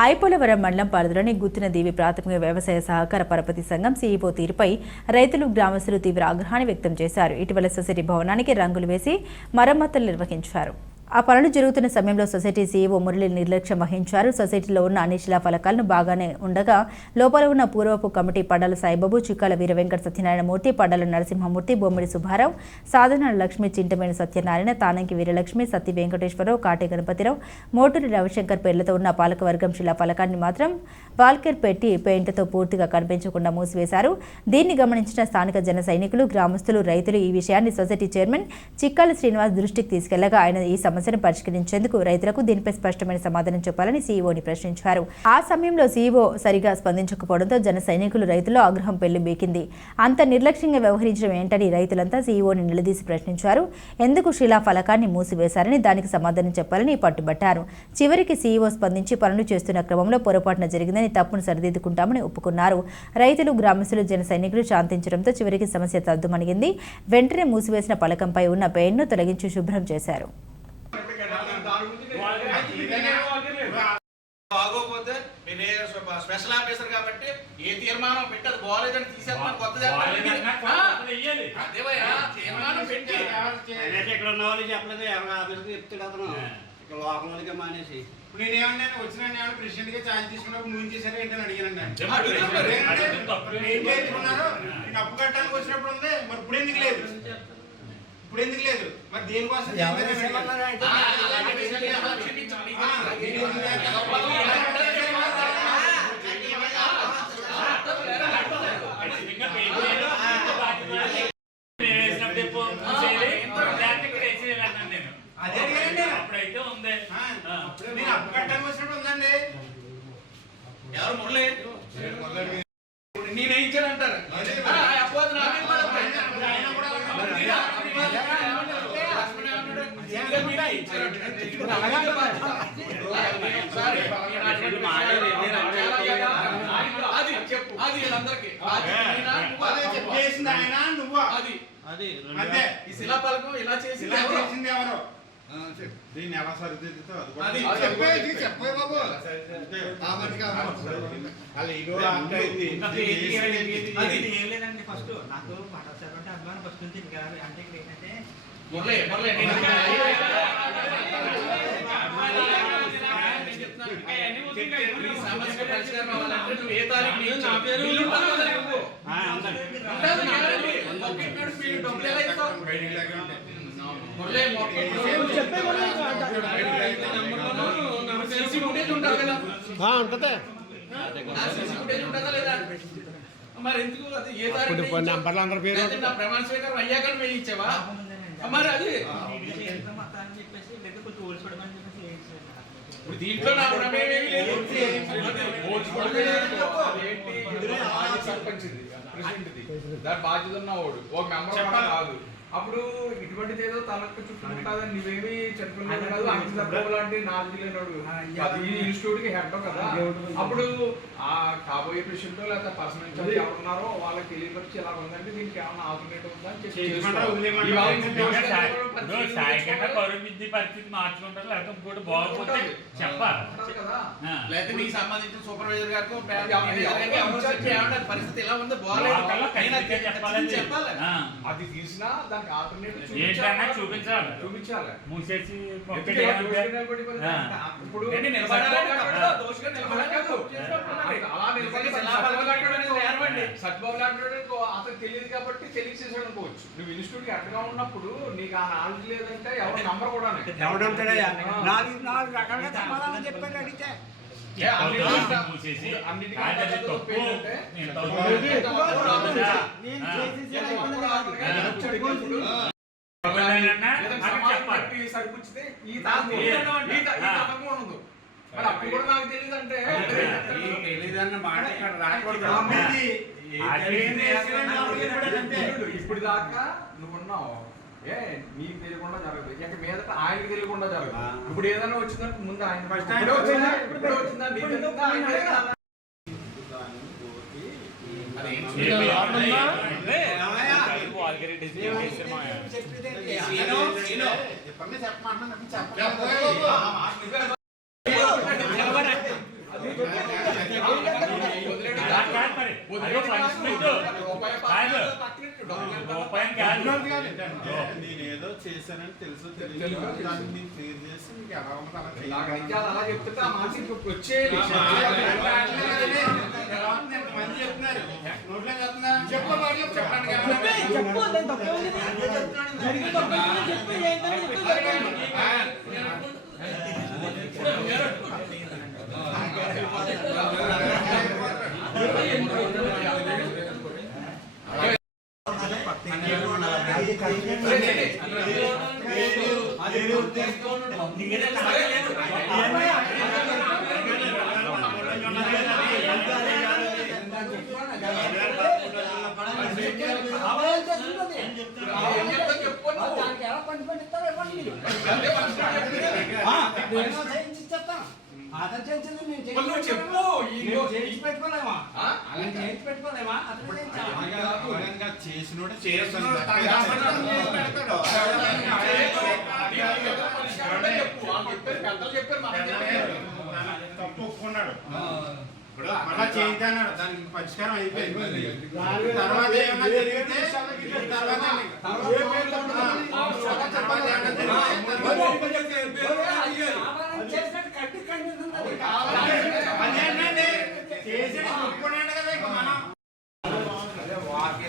ఐపోలవరం మండలం పరిధిలోని గుత్తిన దేవి ప్రాథమిక వ్యవసాయ సహకార పరపతి సంఘం సీఈఓ తీరుపై రైతులు గ్రామస్తులు తీవ్ర ఆగ్రహాన్ని వ్యక్తం చేశారు. ఇటీవల సొసైటీ భవనానికి రంగులు వేసి మరమ్మతులు నిర్వహించారు. ఆ పనులు జరుగుతున్న సమయంలో సొసైటీ సీఈఓ మురళి నిర్లక్ష్యం వహించారు. సొసైటీలో ఉన్న అన్ని శిలాఫలకాలను బాగానే ఉండగా లోపల ఉన్న పూర్వపు కమిటీ పడాల సాయిబాబు చిక్కాల వీర వెంకట సత్యనారాయణమూర్తి పడాల నరసింహమూర్తి బొమ్మిడి సుబ్బారావు సాధన లక్ష్మి చింటమేని సత్యనారాయణ తానంకి వీరలక్ష్మి సత్య వెంకటేశ్వరరావు కాటి గణపతిరావు మోటూరి రవిశంకర్ పేర్లతో ఉన్న పాలకవర్గం శిలా ఫలకాన్ని మాత్రం వాల్కేర్ పెట్టి పెయింట్తో పూర్తిగా కనిపించకుండా మూసివేశారు. దీన్ని గమనించిన స్థానిక జన సైనికులు గ్రామస్తులు రైతులు ఈ విషయాన్ని సొసైటీ చైర్మన్ చిక్కాల శ్రీనివాస్ దృష్టికి తీసుకెళ్ళగా ఆయన ఈ సమస్యను పరిష్కరించేందుకు రైతులకు దీనిపై స్పష్టమైన సమాధానం చెప్పాలని సీఈఓని ప్రశ్నించారు. ఆ సమయంలో సీఈఓ సరిగా స్పందించకపోవడంతో జన సైనికులు రైతుల్లో ఆగ్రహం పెళ్ళిబీకింది అంత నిర్లక్ష్యంగా వ్యవహరించడం ఏంటని రైతులంతా సీఈఓని నిలదీసి ప్రశ్నించారు. ఎందుకు శిలా ఫలకాన్ని మూసివేశారని దానికి సమాధానం చెప్పాలని పట్టుబట్టారు. చివరికి సీఈఓ స్పందించి పనులు చేస్తున్న క్రమంలో పొరపాటున జరిగిందని తప్పును సరిదిద్దుకుంటామని ఒప్పుకున్నారు. రైతులు గ్రామస్తులు జన సైనికులు శాంతించడంతో చివరికి సమస్య తద్దుమణిగింది. వెంటనే మూసివేసిన పలకంపై ఉన్న పెయిన్ను తొలగించి శుభ్రం చేశారు బాగోపోతే నేను ఏ స్పె- స్పెషల్ ఆఫీసర్ కాబట్టి ఏ తీర్మానం పెట్టి అది బాగోలేదని తీసేస్తాను కొత్త తీర్మానం పెట్టి. ఇక్కడ ఉన్న వాళ్ళు చెప్పలేదు ఎవరి ఆఫీస్కి చెప్తాడు అతను. ఇక్కడ లోకల్ వాళ్ళకి మానేసి. ఇప్పుడు నేను ఏమన్నాను వచ్చిన ఏమన్నా ప్రెసిడెంట్గా ఛార్జ్ తీసుకున్నప్పుడు నువ్వు చేశారు ఏంటని నేను అప్పు కట్టడానికి వచ్చినప్పుడు ఉంది మరి ఇప్పుడు ఎందుకు లేదు? ఇప్పుడు ఎందుకు లేదు? మరి దేనికోసం చేశారని అడిగాను. ఆ, అలాగే విషయాలు ఏమన్నా చూపించండి. ఆ, దీని గురించి అదే అడిగానండి. అప్పుడైతే ఉంది ఆ, నేను అప్పు కట్టడానికి వచ్చినప్పుడు ఉందండి ఎవరు మురళి ఇప్పుడు నేను వేయించానంటారు ఆ, అపోదు నా మీద పడదు. ఆయన కూడా మరి మీరు అభిమానులు ఏమన్నారు? లక్ష్మణ్ ఏమన్నాడు? ఇంకా మీరే ఇచ్చారంట. ఇప్పుడు కదా. అది చెప్పు అది నేనా? నువ్వా? అదే ఆయన నువ్వు? అది. ఈ శిలాపలకం ఇలా చేసి ఇలా చేసింది ఎవరు? దీన్ని ఎలా సరిదిద్దుతో అది చెప్పు. బాబు. ఆ మనిషి. అది ఏం లేదండి ఫస్ట్. నాకు పటాచారు అంటే అభిమానం ఫస్ట్ నుంచి ఇంకా అంటే ఇక్కడ ఏంటంటే మురళి మురళి సమస్య పరిష్కారం అవ్వాలంటే నువ్వు ఏ తారీఖు నీ డబ్బులు ఎలా ఇస్తావు? మురళి, మొక్కినాడు. CC footage ఉంటుంది కదా? ఉంటది ఆ CC footage ఉంటుందా లేదా? మరి ఎందుకు అది ఏ తారీఖు ఇప్పుడు ఇచ్చావు? నెంబర్లు అందరి పేరు లేకపోతే నా ప్రమాణ స్వీకారం అయ్యాక మేము ఇచ్చావా మరి అది చేస్తాం మొత్తం అని చెప్పేసి దగ్గర కొంచెం ఓల్చుకోవడం చెప్పేసి చేయించాను. ఇప్పుడు దీంట్లో నా ప్రమేయం ఏమీ లేదు. సర్పంచ్ది, ప్రెసిడెంట్ది. దాని బాధ్యత ఉన్నవాడు. ఒక మెంబర్ కూడా కాదు. అప్పుడు ఇటువంటిది ఏదో తలకు చుట్టూ ఉంటుందని నువ్వేమి కాదు. అంతర్గతం లాంటి నాలుగు లేనాడు. అది ఇన్స్టిట్యూట్కి హెడ్ కదా. అప్పుడు ఆ కాబోయే ప్రెసిడెంట్ లేకపోతే పర్సన్ ఇన్ఛార్జ్ ఎవరు ఉన్నారో వాళ్ళకి తెలియపరిచి ఇలా ఉందంటే దీనికి ఏమైనా ఆల్టర్నేటివ్ ఉందా పరిస్థితి మార్చుకుంటారు. లేకపోతే ఇంకోటి బాగోకపోతే చెప్పాలి. లేకపోతే మీకు సంబంధించిన సూపర్వైజర్ గారికి పరిస్థితి ఎలా ఉంది? బాగాలేదు. చెప్పాలి. అది తీసినా దానికి ఆల్టర్నేటివ్ ఏంటన్నా చూపించాలి. చూపించాలి. మూసేసి. ఇప్పుడు సత్యబాబు లాంటి అతను తెలియదు కాబట్టి తెలియచేసాడు అనుకోవచ్చు. నువ్వు ఇన్స్టిట్యూట్కి అడ్డగా ఉన్నప్పుడు నీకు ఆ నాలెడ్జ్ లేదంటే ఎవరు నంబర్ కూడా ఎవడంటాడయ్యా నాలుగు నాలుగు రకాలుగా సమాధానం చెప్పాడు అడిగితే. మూసేసి తప్పు. నేను తప్పు. సరిపుచ్చితే ఈ ఈ ఉండదు. మరి అప్పుడు కూడా నాకు తెలియదు అంటే మాట ఇక్కడ రాకూడదు. ఇప్పుడు దాకా నువ్వున్నావు. ఏ నీకు తెలియకుండా జరగదు ఇక మీదట ఆయనకి తెలియకుండా జరగదు. ఇప్పుడు ఏదైనా వచ్చిందంటే ముందు ఆయన వచ్చిందా ఇప్పుడు ఇప్పుడే వచ్చిందా నీకు తెలియదా? ఆయనకి తెలియదా? అది ఏం ఏమి చేయాలి? ఆడుతున్నా? చెప్పండి చెప్పమంటున్నాను చెప్పండి. చెప్పబోయే బాబు. ఆ మాట నువ్వే అదో punishment. రూపాయి కాదు. నేనేదో నేను ఏదో చేశానని తెలుసు తెలియదు. దాన్ని నేను క్లియర్ చేసి మీకు ఎలా ఉంటుందో అలా ఇలాగ చేయాలి. అలా చెప్తుంటే ఆ మాట వచ్చేది చెప్తున్నారు నోట్లో చెప్తున్నా చెప్పండి చెప్పు నేను తప్పే ఉంది జరిగి తప్పే ఉంది చెప్పు ఏంటని చెప్పు ఏం చెప్తావు చెప్పు నువ్వు. దానికి ఎలా పనిష్మెంట్ ఇస్తారో ఇవ్వండి మీరు. అదే punishment చెప్పింది. ఆ, నేను చేయించి ఇచ్చేస్తాను. ఆధార్ చేయించింది నేను చేయించి మరి నువ్వు చెప్పు. ఈ నేను చేయించి పెట్టుకోలేమా ఆ? నేను చేయించి పెట్టుకోలేమా అతను చేయించాలి. అలాగా అలాగా చేసినోడే చేస్తున్నాడు, చేస్తాను. తగ్గదు. చేసి పెడతాడు. నీకు ఏదో పరిష్కారం ఉంటే చెప్పు. తప్పు ఒప్పుకున్నాడు ఇప్పుడు మళ్ళా చేయించన్నాడు దానికి పరిష్కారం అయిపోయింది తర్వాత ఏమన్నా జరిగితే తర్వాత ఆ, తర్వాత ఏమన్నా జరిగితే ఆధారం చేసినట్టు కట్టి కండిషన్ ఉంది. అదేంటండి చేసి ఒప్పుకున్నాడు కదా ఇక మనం ఏం బాగు ఓకే